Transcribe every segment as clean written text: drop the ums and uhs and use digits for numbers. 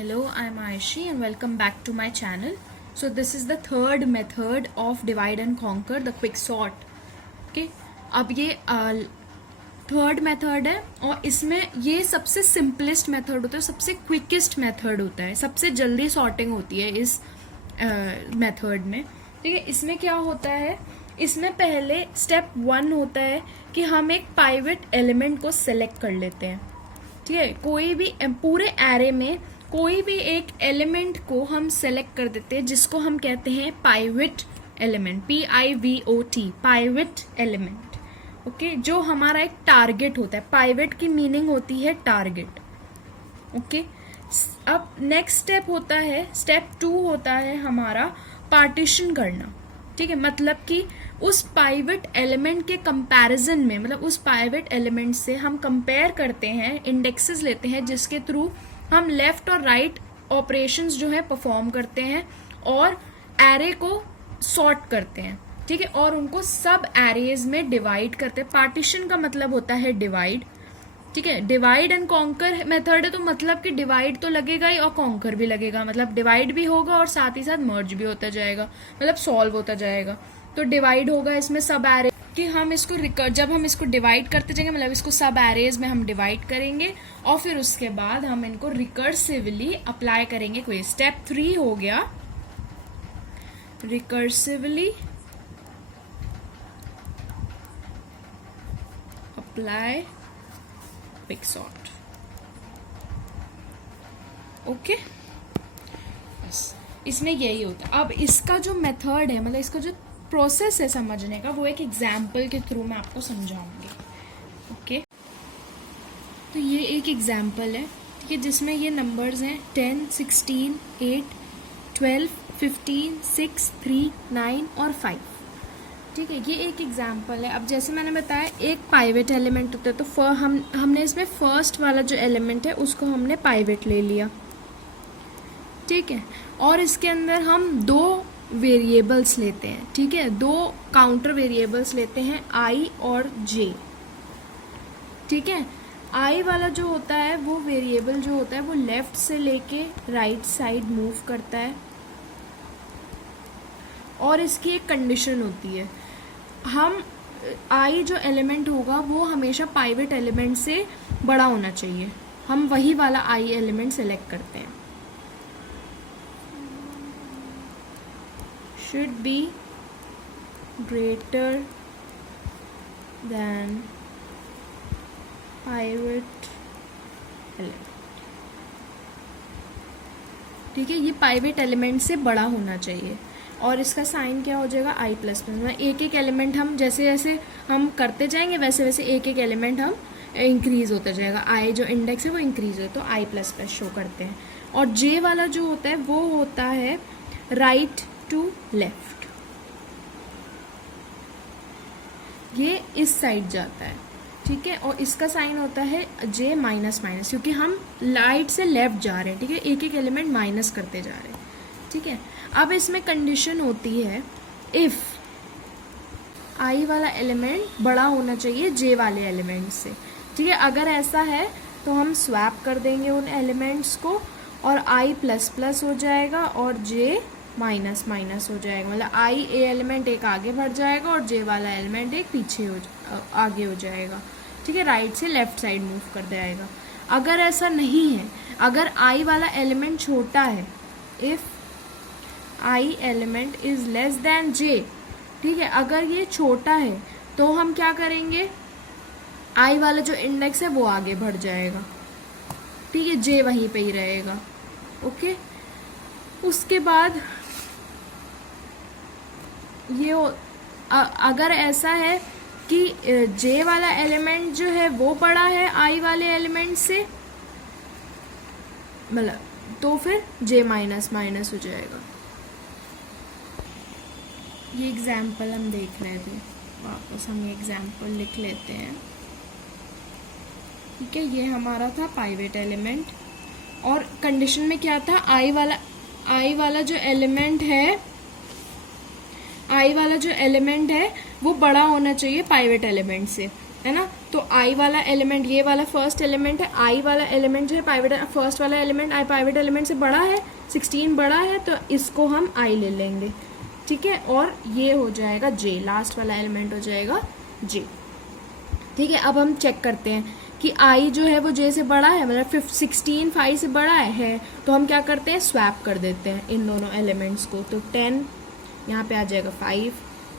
Hello, I'm Aishi and welcome back to my channel. So this is the third method of divide and conquer, the quick sort. Okay, अब ये third method है और इसमें ये सबसे simplest method होता है, सबसे क्विकेस्ट मेथड होता है, सबसे जल्दी सॉर्टिंग होती है इस मेथड में. ठीक है, इसमें क्या होता है, इसमें पहले स्टेप 1 होता है कि हम एक पाइवेट एलिमेंट को सेलेक्ट कर लेते हैं. ठीक है, कोई भी पूरे एरे में कोई भी एक एलिमेंट को हम सेलेक्ट कर देते हैं जिसको हम कहते हैं pivot element, PIVOT, pivot element. Okay, जो हमारा एक टारगेट होता है. पाइवेट की मीनिंग होती है टारगेट. ओके, अब नेक्स्ट स्टेप होता है, स्टेप 2 होता है हमारा पार्टीशन करना. ठीक है, मतलब कि उस पाइवेट एलिमेंट के कंपैरिजन में, मतलब उस पाइवेट एलिमेंट से हम कंपेयर करते हैं, इंडेक्सेस लेते हैं जिसके थ्रू हम लेफ्ट और राइट ऑपरेशंस जो है परफॉर्म करते हैं और एरे को सॉर्ट करते हैं. ठीक है, और उनको सब एरेज में डिवाइड करते हैं. पार्टीशन का मतलब होता है डिवाइड. ठीक है, डिवाइड एंड कॉन्कर मेथड है तो मतलब कि डिवाइड तो लगेगा ही और कॉन्कर भी लगेगा, मतलब डिवाइड भी होगा और साथ ही साथ मर्ज भी होता जाएगा, मतलब सॉल्व होता जाएगा. तो डिवाइड होगा इसमें सब एरे कि हम इसको जब हम इसको डिवाइड करते जाएंगे, मतलब इसको सब एरेज में हम डिवाइड करेंगे और फिर उसके बाद हम इनको रिकर्सिवली अप्लाई करेंगे. कोई स्टेप 3 हो गया recursively apply quick sort. Okay, बस इसमें यही होता है. अब इसका जो मेथड है, मतलब इसका जो प्रोसेस है समझने का, वो एक एग्जाम्पल के थ्रू मैं आपको समझाऊंगी. ओके, तो ये एक एग्जाम्पल है. ठीक है, जिसमें ये नंबर्स हैं 10, 16, 8, 12, 15, 6, 3, 9 और 5. ठीक है, ये एक एग्जाम्पल है. अब जैसे मैंने बताया एक पाइवेट एलिमेंट होता है, तो हमने इसमें फर्स्ट वाला जो एलिमेंट है उसको हमने पाइवेट ले लिया. ठीक है, और इसके अंदर हम 2 वेरिएबल्स लेते हैं. ठीक है, 2 काउंटर वेरिएबल्स लेते हैं, I और J. ठीक है, I वाला जो होता है वो वेरिएबल जो होता है वो लेफ्ट से लेके राइट साइड मूव करता है और इसकी एक कंडीशन होती है, हम I जो एलिमेंट होगा वो हमेशा पाइवेट एलिमेंट से बड़ा होना चाहिए. हम वही वाला I एलिमेंट सेलेक्ट करते हैं. should be greater than pivot element. ठीक है, ये पाइवेट एलिमेंट से बड़ा होना चाहिए और इसका साइन क्या हो जाएगा, I प्लस प्लस. एक एक एलिमेंट हम जैसे जैसे हम करते जाएंगे वैसे वैसे एक एक एलिमेंट हम इंक्रीज होता जाएगा. I जो इंडेक्स है वो इंक्रीज हो, तो I प्लस प्लस शो करते हैं. और J वाला जो होता है वो होता है राइट टू लेफ्ट. ये इस साइड जाता है. ठीक है, और इसका साइन होता है J माइनस माइनस, क्योंकि हम राइट से लेफ्ट जा रहे हैं. ठीक है, एक एक एलिमेंट माइनस करते जा रहे हैं. ठीक है, अब इसमें कंडीशन होती है इफ I वाला एलिमेंट बड़ा होना चाहिए J वाले एलिमेंट से. ठीक है, अगर ऐसा है तो हम स्वैप कर देंगे उन एलिमेंट्स को और I प्लस प्लस हो जाएगा और J माइनस माइनस हो जाएगा. मतलब I एलिमेंट एक आगे बढ़ जाएगा और J वाला एलिमेंट एक पीछे आगे हो जाएगा. ठीक है, राइट से लेफ्ट साइड मूव कर जाएगा. अगर ऐसा नहीं है, अगर I वाला एलिमेंट छोटा है, if I element is less then J. ठीक है, अगर ये छोटा है तो हम क्या करेंगे, I वाला जो इंडेक्स है वो आगे बढ़ जाएगा. ठीक है, J वहीं पे ही रहेगा. ओके, उसके बाद ये अगर ऐसा है कि J वाला एलिमेंट जो है वो बड़ा है I वाले एलिमेंट से, मतलब तो फिर J माइनस माइनस हो जाएगा. ये एग्जाम्पल हम देख रहे थे, वापस हम ये एग्जाम्पल लिख लेते हैं. ठीक है, ये हमारा था पाइवेट एलिमेंट और कंडीशन में क्या था, I वाला जो एलिमेंट है आई वाला जो एलिमेंट है वो बड़ा होना चाहिए पाइवेट एलिमेंट से, है ना। तो आई वाला एलिमेंट, ये वाला फर्स्ट एलिमेंट है, आई वाला एलिमेंट जो है पाइवेट, फर्स्ट वाला एलिमेंट आई पाइवेट एलिमेंट से बड़ा है, 16 बड़ा है, तो इसको हम आई ले लेंगे, ठीक है। और ये हो जाएगा जे, लास्ट वाला एलिमेंट हो जाएगा जे, ठीक है। अब हम चेक करते हैं कि आई जो है वो जे से बड़ा है, मतलब 16 5 से बड़ा है, तो हम क्या करते हैं, स्वैप कर देते हैं इन दोनों एलिमेंट्स को। तो 10 यहाँ पे आ जाएगा, 5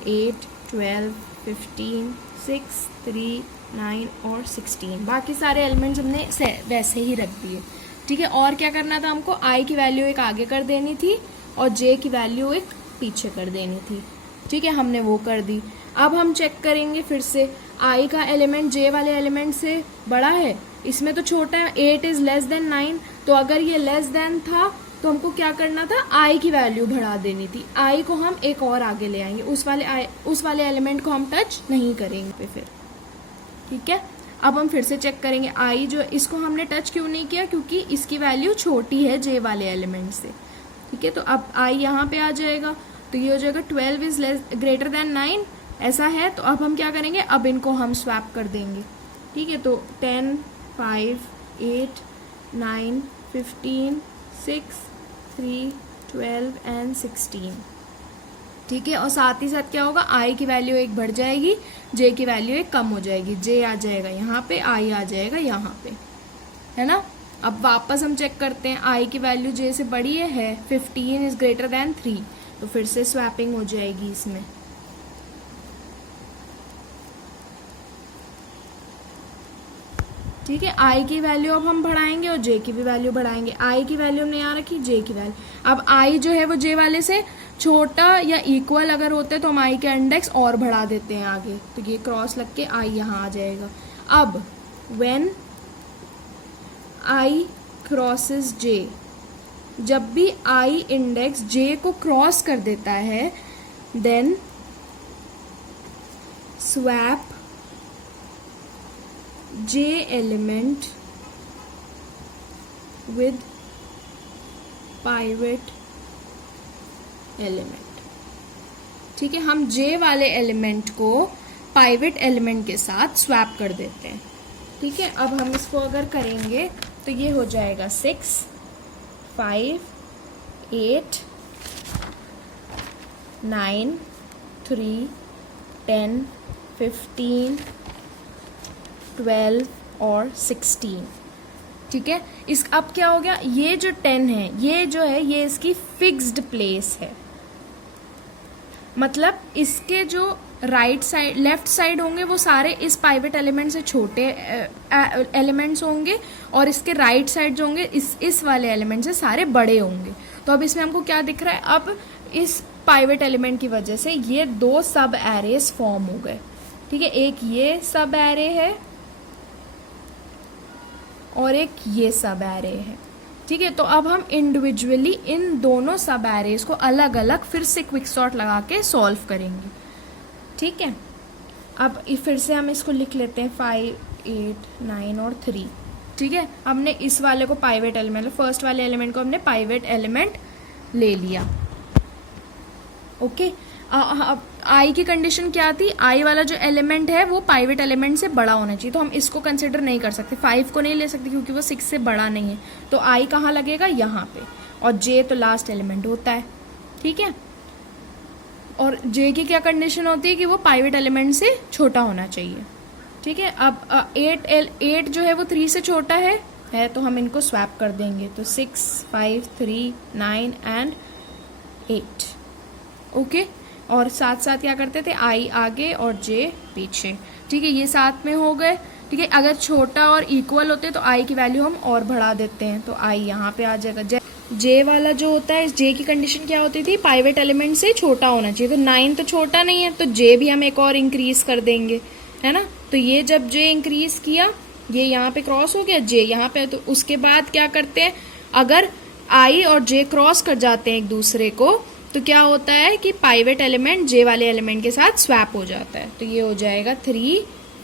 8 12 15 6 3 9 और 16, बाकी सारे एलिमेंट्स हमने वैसे ही रख दिए, ठीक है। और क्या करना था हमको, आई की वैल्यू एक आगे कर देनी थी और जे की वैल्यू एक पीछे कर देनी थी, ठीक है, हमने वो कर दी। अब हम चेक करेंगे फिर से, आई का एलिमेंट जे वाले एलिमेंट से बड़ा है, इसमें तो छोटा है, 8 इज लेस देन 9, तो अगर ये लेस देन था तो हमको क्या करना था, आई की वैल्यू बढ़ा देनी थी, आई को हम एक और आगे ले आएंगे, उस वाले एलिमेंट को हम टच नहीं करेंगे फिर, ठीक है। अब हम फिर से चेक करेंगे, आई जो, इसको हमने टच क्यों नहीं किया, क्योंकि इसकी वैल्यू छोटी है जे वाले एलिमेंट से, ठीक है। तो अब आई यहाँ पे आ जाएगा, तो ये हो जाएगा 12 इज ग्रेटर देन 9, ऐसा है। तो अब हम क्या करेंगे, अब इनको हम स्वैप कर देंगे, ठीक है। तो 10 5 8 9 15 6 3 12 एंड 16, ठीक है। और साथ ही साथ क्या होगा, आई की वैल्यू एक बढ़ जाएगी, जे की वैल्यू एक कम हो जाएगी, जे आ जाएगा यहाँ पे, आई आ जाएगा यहाँ पे, है ना। अब वापस हम चेक करते हैं, आई की वैल्यू जे से बड़ी है, 15 इज ग्रेटर देन 3, तो फिर से स्वैपिंग हो जाएगी इसमें, ठीक है। आई की वैल्यू अब हम बढ़ाएंगे और जे की भी वैल्यू बढ़ाएंगे, आई की वैल्यू हमने यहाँ रखी, जे की वैल्यू, अब आई जो है वो जे वाले से छोटा या इक्वल अगर होते तो हम आई के इंडेक्स और बढ़ा देते हैं आगे, तो ये क्रॉस लग के आई यहाँ आ जाएगा। अब व्हेन आई क्रॉसेस जे, जब भी आई इंडेक्स जे को क्रॉस कर देता है, then swap J element with pivot element, ठीक है। हम J वाले एलिमेंट को पाइवेट एलिमेंट के साथ स्वैप कर देते हैं, ठीक है। अब हम इसको अगर करेंगे तो ये हो जाएगा 6 5 8 9 3 10 15 12 और 16, ठीक है। इस अब क्या हो गया, ये जो 10 है, ये जो है ये इसकी फिक्स्ड प्लेस है, मतलब इसके जो राइट साइड लेफ्ट साइड होंगे वो सारे इस पाइवेट एलिमेंट से छोटे एलिमेंट्स होंगे, और इसके राइट साइड जो होंगे इस वाले एलिमेंट से सारे बड़े होंगे। तो अब इसमें हमको क्या दिख रहा है, अब इस पाइवेट एलिमेंट की वजह से ये दो सब एरेस फॉर्म हो गए, ठीक है। एक ये सब एरे है और एक ये सब एरे है, ठीक है। तो अब हम इंडिविजुअली इन दोनों सब एरेज को अलग अलग फिर से क्विकसॉर्ट लगा के सॉल्व करेंगे, ठीक है। अब फिर से हम इसको लिख लेते हैं 5 8 9 और 3, ठीक है। हमने इस वाले को पाइवेट एलिमेंट, फर्स्ट वाले एलिमेंट को हमने पाइवेट एलिमेंट ले लिया, ओके। आई की कंडीशन क्या थी, आई वाला जो एलिमेंट है वो पाइवेट एलिमेंट से बड़ा होना चाहिए, तो हम इसको कंसिडर नहीं कर सकते, 5 को नहीं ले सकते क्योंकि वो 6 से बड़ा नहीं है, तो आई कहाँ लगेगा, यहाँ पे, और जे तो लास्ट एलिमेंट होता है, ठीक है। और जे की क्या कंडीशन होती है कि वो पाइवेट एलिमेंट से छोटा होना चाहिए, ठीक है। अब 8 जो है वो 3 से छोटा है तो हम इनको स्वैप कर देंगे, तो 6 5 3 9 एंड 8, ओके। और साथ साथ क्या करते थे, आई आगे और जे पीछे, ठीक है, ये साथ में हो गए, ठीक है। अगर छोटा और इक्वल होते तो आई की वैल्यू हम और बढ़ा देते हैं, तो आई यहाँ पे आ जाएगा। जे वाला जो होता है, इस जे की कंडीशन क्या होती थी, पाइवेट एलिमेंट से छोटा होना चाहिए, तो 9 तो छोटा नहीं है, तो जे भी हम एक और इंक्रीज कर देंगे, है ना। तो ये जब जे इंक्रीज किया, ये यहाँ पे क्रॉस हो गया, जे यहाँ पे, तो उसके बाद क्या करते हैं, अगर आई और जे क्रॉस कर जाते हैं एक दूसरे को, तो क्या होता है कि पाइवेट एलिमेंट जे वाले एलिमेंट के साथ स्वैप हो जाता है, तो ये हो जाएगा 3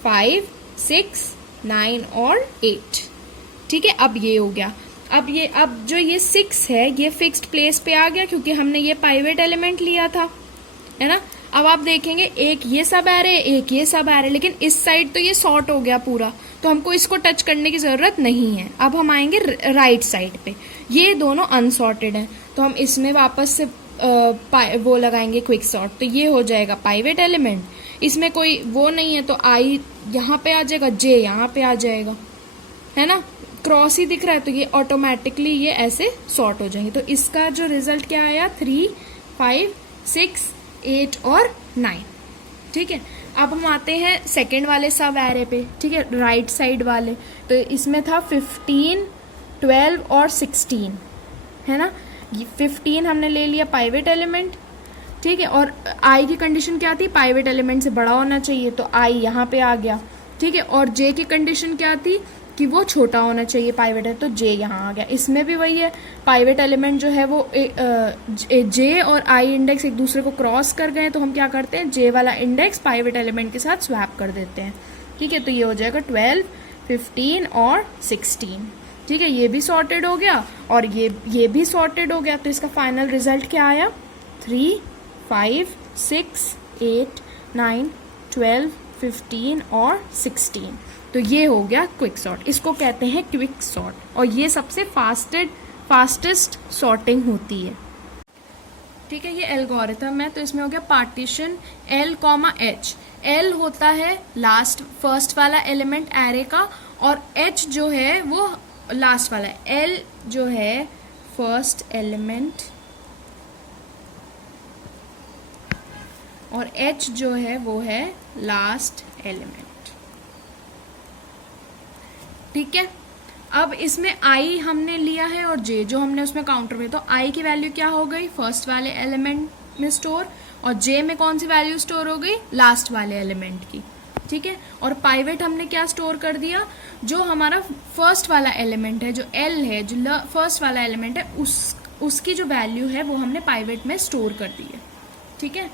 5 6 9 और 8, ठीक है। अब ये हो गया, अब जो ये 6 है ये फिक्स्ड प्लेस पे आ गया क्योंकि हमने ये पाइवेट एलिमेंट लिया था, है ना। अब आप देखेंगे एक ये सब एरे, एक ये सब एरे, लेकिन इस साइड तो ये सॉर्ट हो गया पूरा, तो हमको इसको टच करने की जरूरत नहीं है। अब हम आएंगे राइट साइड पे, ये दोनों अनसॉर्टेड हैं, तो हम इसमें वापस से वो लगाएंगे क्विक सॉर्ट, तो ये हो जाएगा पाइवेट एलिमेंट। इसमें कोई वो नहीं है तो आई यहाँ पे आ जाएगा, जे यहाँ पे आ जाएगा, है ना, क्रॉस ही दिख रहा है, तो ये ऑटोमेटिकली ये ऐसे सॉर्ट हो जाएंगे। तो इसका जो रिजल्ट क्या आया, 3, 5, 6, 8 और 9। ठीक है, अब हम आते हैं सेकेंड वाले सब एरे पे। ठीक है, राइट साइड वाले, तो इसमें था 15, 12 और 16, है ना। 15 हमने ले लिया पाइवेट एलिमेंट, ठीक है, और आई की कंडीशन क्या थी, पाइवेट एलिमेंट से बड़ा होना चाहिए, तो आई यहाँ पे आ गया। ठीक है, और जे की कंडीशन क्या थी कि वो छोटा होना चाहिए पाइवेट है, तो जे यहाँ आ गया। इसमें भी वही है, पाइवेट एलिमेंट जो है वो जे और आई इंडेक्स एक दूसरे को क्रॉस कर गए, तो हम क्या करते हैं, जे वाला इंडेक्स पाइवेट एलिमेंट के साथ स्वैप कर देते हैं। ठीक है, तो ये हो जाएगा 12, 15 और 16। ठीक है, ये भी सॉर्टेड हो गया और ये भी सॉर्टेड हो गया, तो इसका फाइनल रिजल्ट क्या आया, 3, 5, 6, 8, 9, 12, 15 और 16। तो ये हो गया क्विक सॉर्ट, इसको कहते हैं क्विक सॉर्ट, और ये सबसे फास्टेस्ट सॉर्टिंग होती है। ठीक है, ये एल्गोरिथम है, तो इसमें हो गया पार्टीशन L, H। L होता है फर्स्ट वाला एलिमेंट एरे का, और H जो है वो लास्ट वाला है। L जो है फर्स्ट एलिमेंट और H जो है वो है लास्ट एलिमेंट। ठीक है, अब इसमें I हमने लिया है और J जो हमने उसमें काउंटर में, तो I की वैल्यू क्या हो गई, फर्स्ट वाले एलिमेंट में स्टोर, और J में कौन सी वैल्यू स्टोर हो गई, लास्ट वाले एलिमेंट की। ठीक है, और पाइवेट हमने क्या स्टोर कर दिया, जो हमारा फर्स्ट वाला एलिमेंट है, जो L है, जो फर्स्ट वाला एलिमेंट है, उसकी जो वैल्यू है वो हमने पाइवेट में स्टोर कर दी है। ठीक है,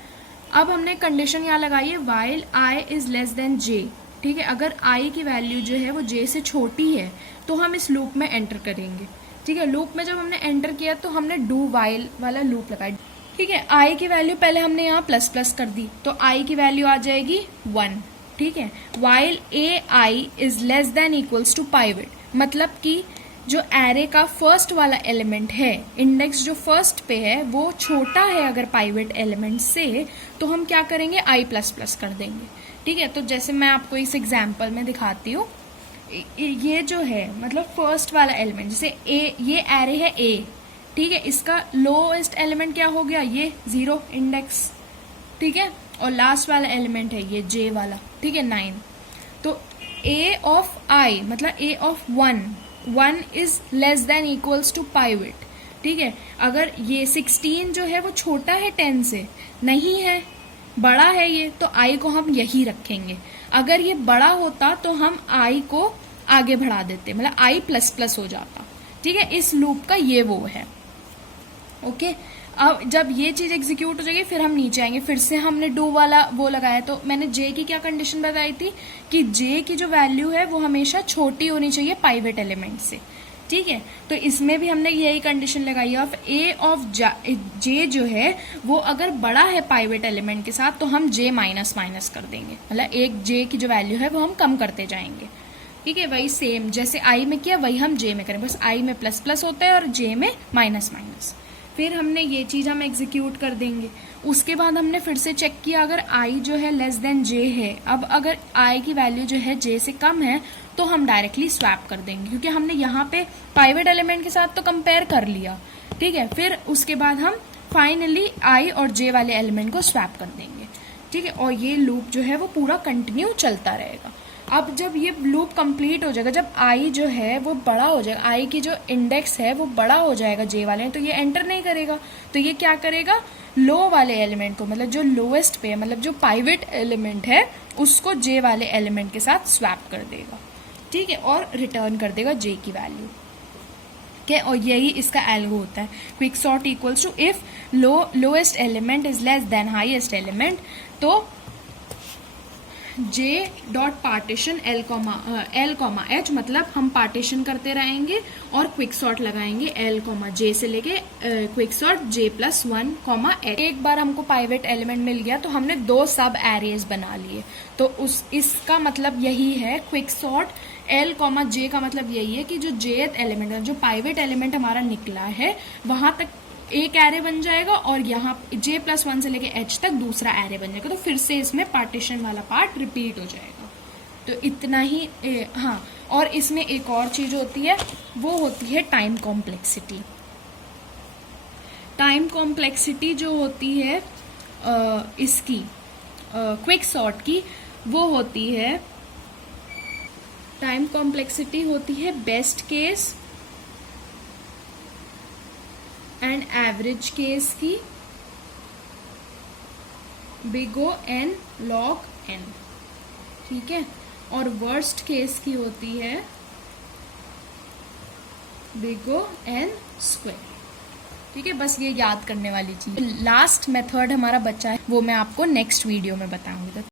अब हमने कंडीशन यहाँ लगाई है, while I is less then J। ठीक है, अगर I की वैल्यू जो है वो J से छोटी है तो हम इस लूप में एंटर करेंगे। ठीक है, लूप में जब हमने एंटर किया तो हमने डू वाइल वाला लूप लगाया। ठीक है, I की वैल्यू पहले हमने यहाँ प्लस प्लस कर दी, तो I की वैल्यू आ जाएगी 1। ठीक है, while AI is less than equals to pivot, मतलब कि जो एरे का फर्स्ट वाला एलिमेंट है, इंडेक्स जो फर्स्ट पे है वो छोटा है अगर पाइवेट एलिमेंट से, तो हम क्या करेंगे, I प्लस प्लस कर देंगे। ठीक है, तो जैसे मैं आपको इस एग्जाम्पल में दिखाती हूँ, ये जो है मतलब फर्स्ट वाला एलिमेंट, जैसे ये एरे है A। ठीक है, इसका लोएस्ट एलिमेंट क्या हो गया, ये 0 इंडेक्स। ठीक है, और लास्ट वाला एलिमेंट है ये J वाला। ठीक है, 9। तो A ऑफ I मतलब A of 1 is less than equals to pivot. ठीक है, अगर ये 16 जो है वो छोटा है 10 से, नहीं है, बड़ा है ये, तो I को हम यही रखेंगे। अगर ये बड़ा होता तो हम I को आगे बढ़ा देते, मतलब I प्लस प्लस हो जाता। ठीक है, इस लूप का ये वो है। ओके, अब जब ये चीज एग्जीक्यूट हो जाएगी फिर हम नीचे आएंगे, फिर से हमने डू वाला वो लगाया, तो मैंने J की क्या कंडीशन बताई थी कि J की जो वैल्यू है वो हमेशा छोटी होनी चाहिए पाइवेट एलिमेंट से। ठीक है, तो इसमें भी हमने यही कंडीशन लगाई है, ऑफ A ऑफ J जो है वो अगर बड़ा है पाइवेट एलिमेंट के साथ तो हम J माइनस माइनस कर देंगे, मतलब एक J की जो वैल्यू है वो हम कम करते जाएंगे। ठीक है, वही सेम जैसे I में किया वही हम J में करें, बस I में प्लस प्लस होता है और J में माइनस माइनस। फिर हमने ये चीज हम एग्जीक्यूट कर देंगे। उसके बाद हमने फिर से चेक किया, अगर I जो है लेस देन J है, अब अगर I की वैल्यू जो है J से कम है तो हम डायरेक्टली स्वैप कर देंगे, क्योंकि हमने यहाँ पे पाइवेट एलिमेंट के साथ तो कंपेयर कर लिया। ठीक है, फिर उसके बाद हम फाइनली I और J वाले एलिमेंट को स्वैप कर देंगे। ठीक है, और ये लूप जो है वो पूरा कंटिन्यू चलता रहेगा। अब जब ये लूप कंप्लीट हो जाएगा, जब I जो है वो बड़ा हो जाएगा, I की जो इंडेक्स है वो बड़ा हो जाएगा J वाले, तो ये एंटर नहीं करेगा, तो ये क्या करेगा, लो वाले एलिमेंट को, मतलब जो लोएस्ट पे है, मतलब जो पाइवेट एलिमेंट है उसको J वाले एलिमेंट के साथ स्वैप कर देगा। ठीक है, और रिटर्न कर देगा J की वैल्यू। ठीक है, और यही इसका एल्गो होता है, quick sort equals to if lowest element is less than highest element, तो J dot partition L comma H, मतलब हम पार्टीशन करते रहेंगे और क्विक सॉर्ट लगाएंगे एल कॉमा जे से लेके quick sort J plus 1 comma H. एक बार हमको पाइवेट एलिमेंट मिल गया तो हमने 2 सब एरेज बना लिए, तो इसका मतलब यही है क्विक सॉर्ट एल कॉमा जे का मतलब यही है कि जो जेथ एलिमेंट है, जो पाइवेट एलिमेंट हमारा निकला है वहां तक एक एरे बन जाएगा और यहाँ j प्लस 1 से लेके h तक दूसरा एरे बन जाएगा, तो फिर से इसमें पार्टीशन वाला पार्ट रिपीट हो जाएगा। तो इतना ही हाँ, और इसमें एक और चीज होती है, वो होती है टाइम कॉम्प्लेक्सिटी। टाइम कॉम्प्लेक्सिटी जो होती है इसकी क्विक सॉर्ट की, वो होती है, टाइम कॉम्प्लेक्सिटी होती है best case and average case की, big O n log n, ठीक है, और वर्स्ट केस की होती है बिग O n स्क्वायर। ठीक है, बस ये याद करने वाली चीज। लास्ट मेथड हमारा बचा है, वो मैं आपको नेक्स्ट वीडियो में बताऊंगी।